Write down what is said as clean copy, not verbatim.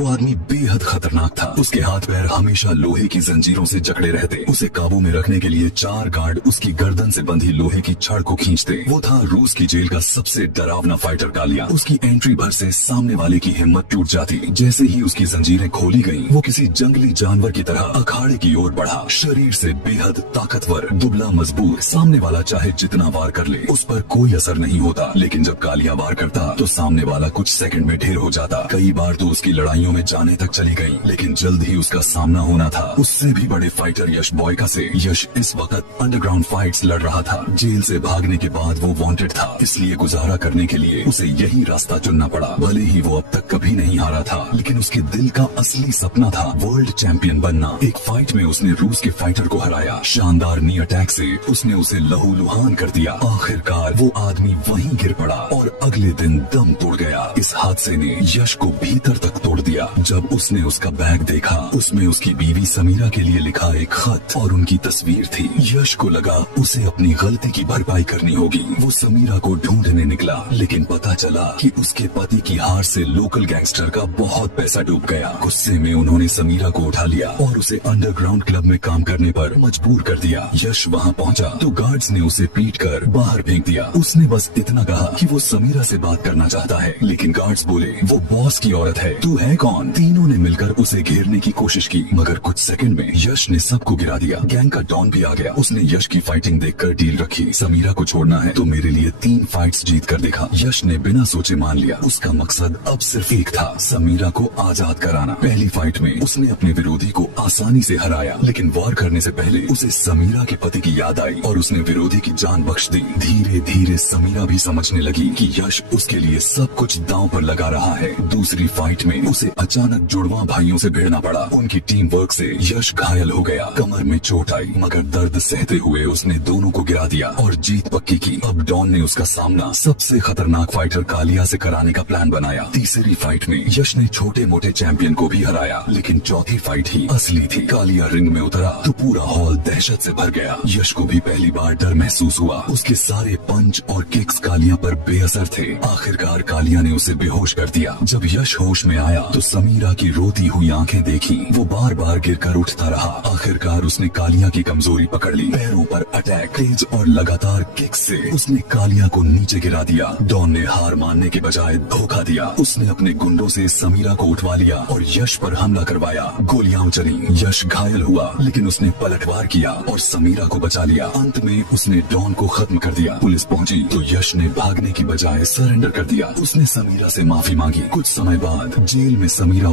वो आदमी बेहद खतरनाक था। उसके हाथ पैर हमेशा लोहे की जंजीरों से जकड़े रहते। उसे काबू में रखने के लिए 4 गार्ड उसकी गर्दन से बंधी लोहे की छड़ को खींचते। वो था रूस की जेल का सबसे डरावना फाइटर कालिया। उसकी एंट्री भर से सामने वाले की हिम्मत टूट जाती। जैसे ही उसकी जंजीरें खोली गयी, वो किसी जंगली जानवर की तरह अखाड़े की ओर बढ़ा। शरीर से बेहद ताकतवर, दुबला मजबूत। सामने वाला चाहे जितना वार कर ले, उस पर कोई असर नहीं होता। लेकिन जब कालिया वार करता तो सामने वाला कुछ सेकंड में ढेर हो जाता। कई बार तो उसकी लड़ाइयों में जाने तक चली गई, लेकिन जल्द ही उसका सामना होना था उससे भी बड़े फाइटर यश बॉयका से। यश इस वक्त अंडरग्राउंड फाइट्स लड़ रहा था। जेल से भागने के बाद वो वांटेड था, इसलिए गुजारा करने के लिए उसे यही रास्ता चुनना पड़ा। भले ही वो अब तक कभी नहीं हारा था, लेकिन उसके दिल का असली सपना था वर्ल्ड चैंपियन बनना। एक फाइट में उसने रूस के फाइटर को हराया। शानदार नी अटैक से उसने उसे लहूलुहान कर दिया। आखिरकार वो आदमी वहीं गिर पड़ा और अगले दिन दम तोड़ गया। इस हादसे ने यश को भीतर तक तोड़ दिया। जब उसने उसका बैग देखा, उसमें उसकी बीवी समीरा के लिए लिखा एक खत और उनकी तस्वीर थी। यश को लगा उसे अपनी गलती की भरपाई करनी होगी। वो समीरा को ढूंढने निकला, लेकिन पता चला कि उसके पति की हार से लोकल गैंगस्टर का बहुत पैसा डूब गया। गुस्से में उन्होंने समीरा को उठा लिया और उसे अंडरग्राउंड क्लब में काम करने पर मजबूर कर दिया। यश वहाँ पहुँचा तो गार्ड्स ने उसे पीटकर बाहर फेंक दिया। उसने बस इतना कहा कि वो समीरा से बात करना चाहता है, लेकिन गार्ड्स बोले वो बॉस की औरत है, तू है कौन। तीनों ने मिलकर उसे घेरने की कोशिश की, मगर कुछ सेकंड में यश ने सबको गिरा दिया। गैंग का डॉन भी आ गया। उसने यश की फाइटिंग देखकर डील रखी, समीरा को छोड़ना है तो मेरे लिए 3 फाइट्स जीत कर दिखा। यश ने बिना सोचे मान लिया। उसका मकसद अब सिर्फ एक था, समीरा को आजाद कराना। पहली फाइट में उसने अपने विरोधी को आसानी से हराया, लेकिन वार करने से पहले उसे समीरा के पति की याद आई और उसने विरोधी की जान बख्श दी। धीरे धीरे समीरा भी समझने लगी कि यश उसके लिए सब कुछ दांव पर लगा रहा है। दूसरी फाइट में उसे अचानक जुड़वा भाइयों से भिड़ना पड़ा। उनकी टीम वर्क से यश घायल हो गया। कमर में चोट आई, मगर दर्द सहते हुए उसने दोनों को गिरा दिया और जीत पक्की की। अब डॉन ने उसका सामना सबसे खतरनाक फाइटर कालिया से कराने का प्लान बनाया। तीसरी फाइट में यश ने छोटे मोटे चैंपियन को भी हराया, लेकिन चौथी फाइट ही असली थी। कालिया रिंग में उतरा तो पूरा हॉल दहशत से भर गया। यश को भी पहली बार डर महसूस हुआ। उसके सारे पंच और किक्स कालिया पर बेअसर थे। आखिरकार कालिया ने उसे बेहोश कर दिया। जब यश होश में आया तो समीरा की रोती हुई आंखें देखी। वो बार बार गिरकर उठता रहा। आखिरकार उसने कालिया की कमजोरी पकड़ ली। पैरों पर अटैक, तेज और लगातार किक से उसने कालिया को नीचे गिरा दिया। डॉन ने हार मानने के बजाय धोखा दिया। उसने अपने गुंडों से समीरा को उठवा लिया और यश पर हमला करवाया। गोलियां चली। यश घायल हुआ, लेकिन उसने पलटवार किया और समीरा को बचा लिया। अंत में उसने डॉन को खत्म कर दिया। पुलिस पहुंची तो यश ने भागने की बजाय सरेंडर कर दिया। उसने समीरा से माफी मांगी। कुछ समय बाद जेल में समीरा